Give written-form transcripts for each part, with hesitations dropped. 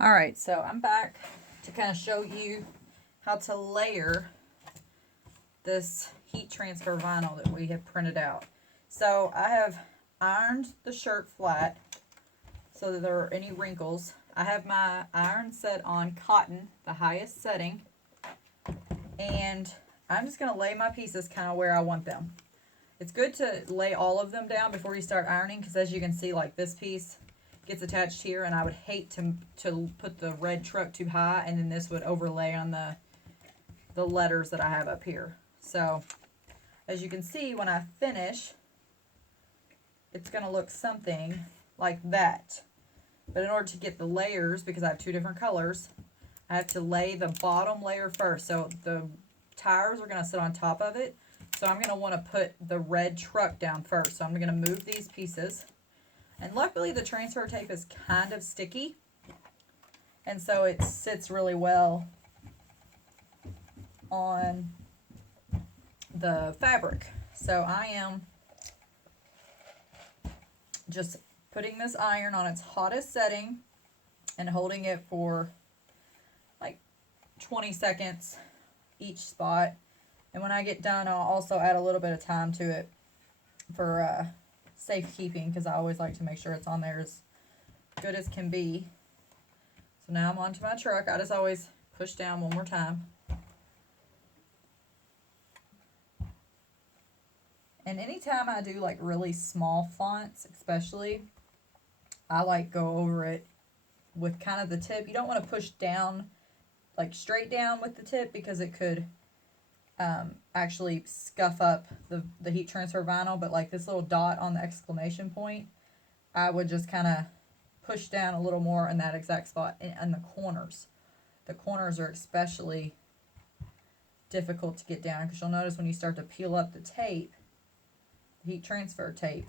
All right, so I'm back to kind of show you how to layer this heat transfer vinyl that we have printed out. So I have ironed the shirt flat so that there are any wrinkles. I have my iron set on cotton, the highest setting, and I'm just going to lay my pieces kind of where I want them. It's good to lay all of them down before you start ironing, because as you can see, like this piece gets attached here, and I would hate to put the red truck too high, and then this would overlay on the letters that I have up here. So as you can see, when I finish, it's going to look something like that. But in order to get the layers, because I have two different colors, I have to lay the bottom layer first. So the tires are going to sit on top of it. So I'm going to want to put the red truck down first. So I'm going to move these pieces. And luckily the transfer tape is kind of sticky. And so it sits really well on the fabric. So I am just putting this iron on its hottest setting and holding it for like 20 seconds each spot. And when I get done, I'll also add a little bit of time to it for safekeeping, because I always like to make sure it's on there as good as can be. So now I'm onto my truck. I just always push down one more time. And anytime I do like really small fonts, especially, I like go over it with kind of the tip. You don't want to push down, like straight down with the tip, because it could actually scuff up the heat transfer vinyl. But like this little dot on the exclamation point, I would just kind of push down a little more in that exact spot. And the corners. The corners are especially difficult to get down, because you'll notice when you start to peel up the tape, heat transfer tape,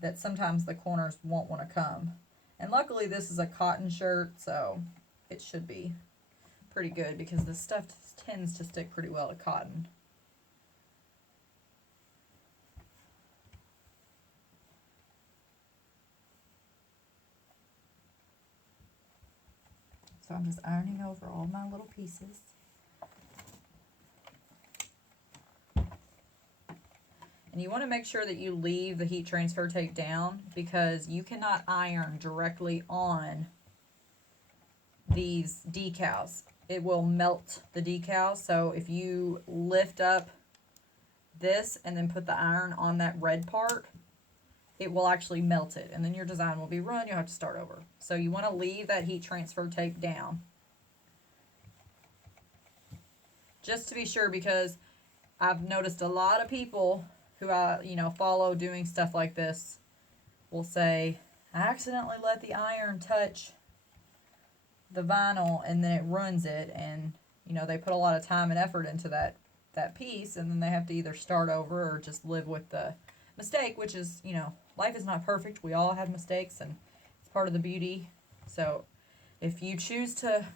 that sometimes the corners won't want to come. And luckily this is a cotton shirt, so it should be pretty good, because this stuff tends to stick pretty well to cotton. So I'm just ironing over all my little pieces. And you want to make sure that you leave the heat transfer tape down, because you cannot iron directly on these decals. It will melt the decals. So if you lift up this and then put the iron on that red part, it will actually melt it, and then your design will be ruined. You'll have to start over. So you want to leave that heat transfer tape down, just to be sure, because I've noticed a lot of people who I follow doing stuff like this will say, I accidentally let the iron touch the vinyl and then it ruins it, and they put a lot of time and effort into that piece, and then they have to either start over or just live with the mistake, which is, life is not perfect. We all have mistakes, and it's part of the beauty. So if you choose to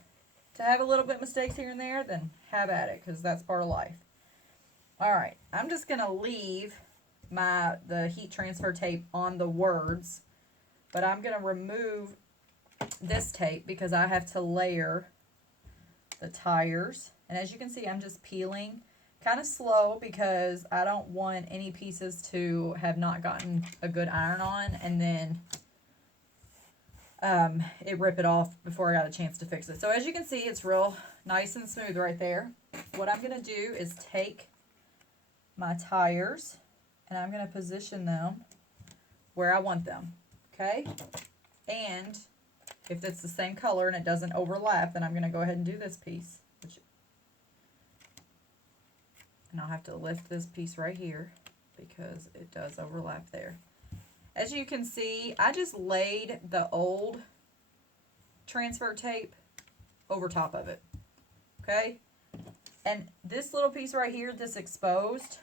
have a little bit of mistakes here and there, then have at it, because that's part of life. All right, I'm just going to leave the heat transfer tape on the words, but I'm going to remove this tape because I have to layer the tires. And as you can see, I'm just peeling kind of slow, because I don't want any pieces to have not gotten a good iron on and then it rip it off before I got a chance to fix it. So as you can see, it's real nice and smooth right there. What I'm going to do is take my tires and I'm going to position them where I want them. Okay? And if it's the same color and it doesn't overlap, then I'm going to go ahead and do this piece. And I'll have to lift this piece right here because it does overlap there. As you can see, I just laid the old transfer tape over top of it. Okay? And this little piece right here, this exposed,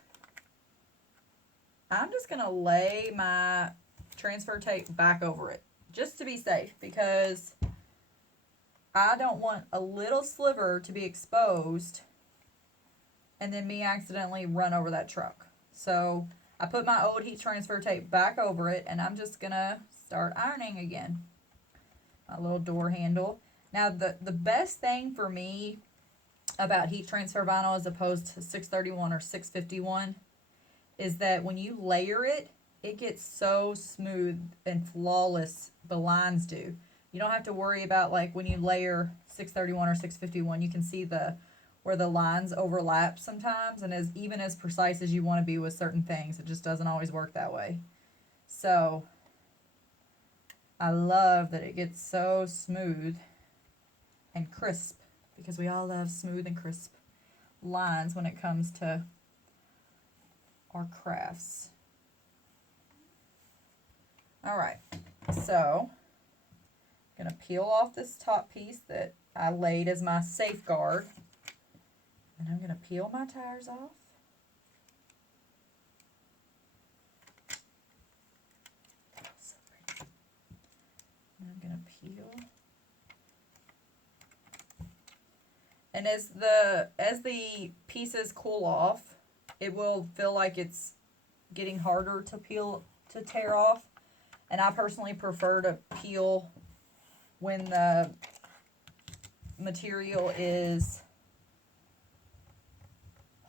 I'm just going to lay my transfer tape back over it, just to be safe, because I don't want a little sliver to be exposed and then me accidentally run over that truck. So I put my old heat transfer tape back over it, and I'm just going to start ironing again. My little door handle. Now, the best thing for me about heat transfer vinyl as opposed to 631 or 651 is that when you layer it, it gets so smooth and flawless, the lines do. You don't have to worry about, like, when you layer 631 or 651, you can see where the lines overlap sometimes, and even as precise as you want to be with certain things, it just doesn't always work that way. So I love that it gets so smooth and crisp, because we all love smooth and crisp lines when it comes to our crafts. All right, so I'm going to peel off this top piece that I laid as my safeguard, and I'm going to peel my tires off. So pretty. And I'm going to peel. And as the pieces cool off, it will feel like it's getting harder to tear off. And I personally prefer to peel when the material is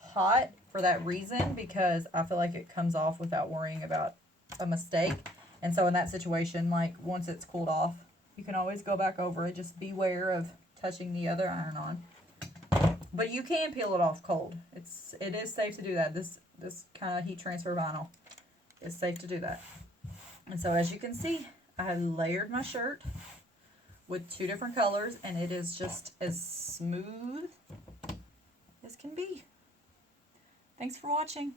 hot for that reason, because I feel like it comes off without worrying about a mistake. And so in that situation, like, once it's cooled off, you can always go back over it. Just beware of touching the other iron on. But you can peel it off cold. It is safe to do that. This kind of heat transfer vinyl is safe to do that. And so as you can see, I have layered my shirt with 2 different colors, and it is just as smooth as can be. Thanks for watching.